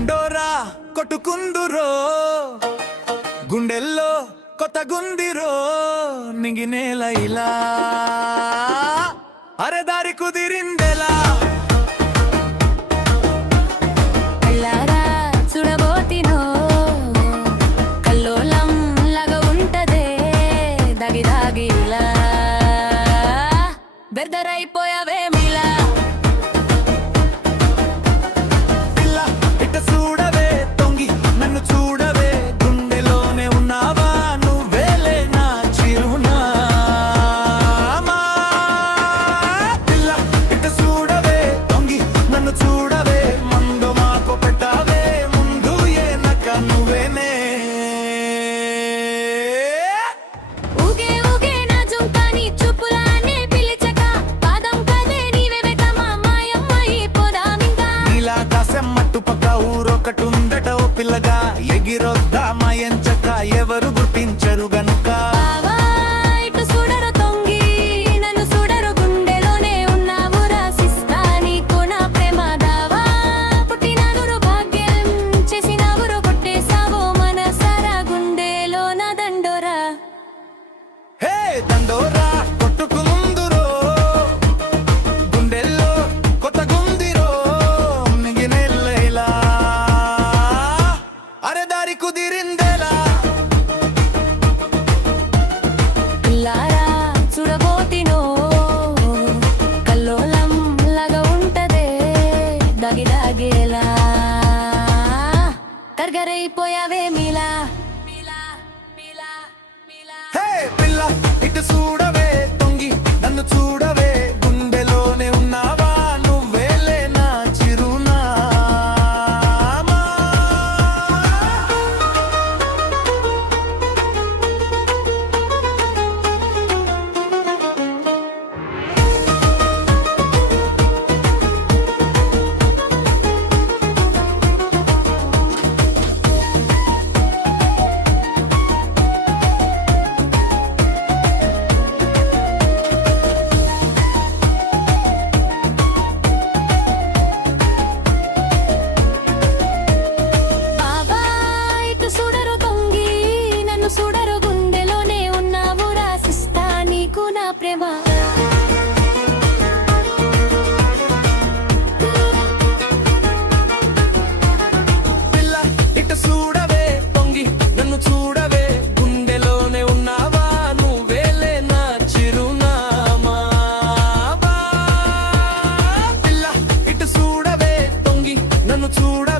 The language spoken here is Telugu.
దండోరా కొట్టుకుందురో గుండెల్లో కొత్త గుందిరో నింగినేల ఇలా అరే దారి కుదిరిందెలా కళ్ళారా చూడబోతినో కల్లోలం లాగా ఉంటదే దాగి దాగి ఇలా బెర్దరైపోయావే మిలా పిల్ల ఇట చూడవే తొంగి నన్ను చూడవే గుండెలోనే ఉన్నావా నువ్వేలే నా చిరునామా పిల్ల ఇట చూడవే తొంగి నన్ను చూడవే మందు మాకు పెట్టావే ముందు ఏనక నువ్వేనే ఊగే ఊగే నా జుంకాని చూపులానే పిలిచక పాదం కదే నీవే వెతమా మాయమ్మ ఈ పోదామింగా నీలాకాశం మట్టు పక్క ఊరొకటుందట ఓ పిల్లగా ఎగిరొద్దామా ఎంచక ఎవరు గుర్తించరు గనుక బావా ఇటు చూడరు తొంగి నన్ను చూడరు గుండెలోనే ఉన్నావు రాసిస్తా నీకు నా ప్రేమ దావా పుట్టిన గురు భాగ్యం చేసిన గురు కొట్టేసావో మనసారా గుండెలో నా దండోరా హే దండోరా కొట్టుకుందురో గుండెల్లో కొత్త గుందిరో నిగినెల్లేలా అరే దారి కుదిరిందెలా పిల్లారా చూడబోతినో కల్లోలం లాగా ఉంటదే దాగి దాగేలా కర్గరైపోయావే మిలా మిలా మిలా మిలా హే పిల్ల ఇటు చూడవే తొంగి నన్ను చూడవే గుండెలోనే ఉన్నావా నువ్వేలే నా చిరునామా బావా ఇటు చూడరు తొంగి నన్ను చూడరు గుండెలోనే ఉన్నావు రాసిస్తా నీకు నా ప్రేమ పిల్ల ఇటు చూడవే తొంగి నన్ను చూడవే గుండెలోనే ఉన్నావా నువ్వేలే నా చిరునామా పిల్ల ఇటు చూడవే తొంగి నన్ను చూడవే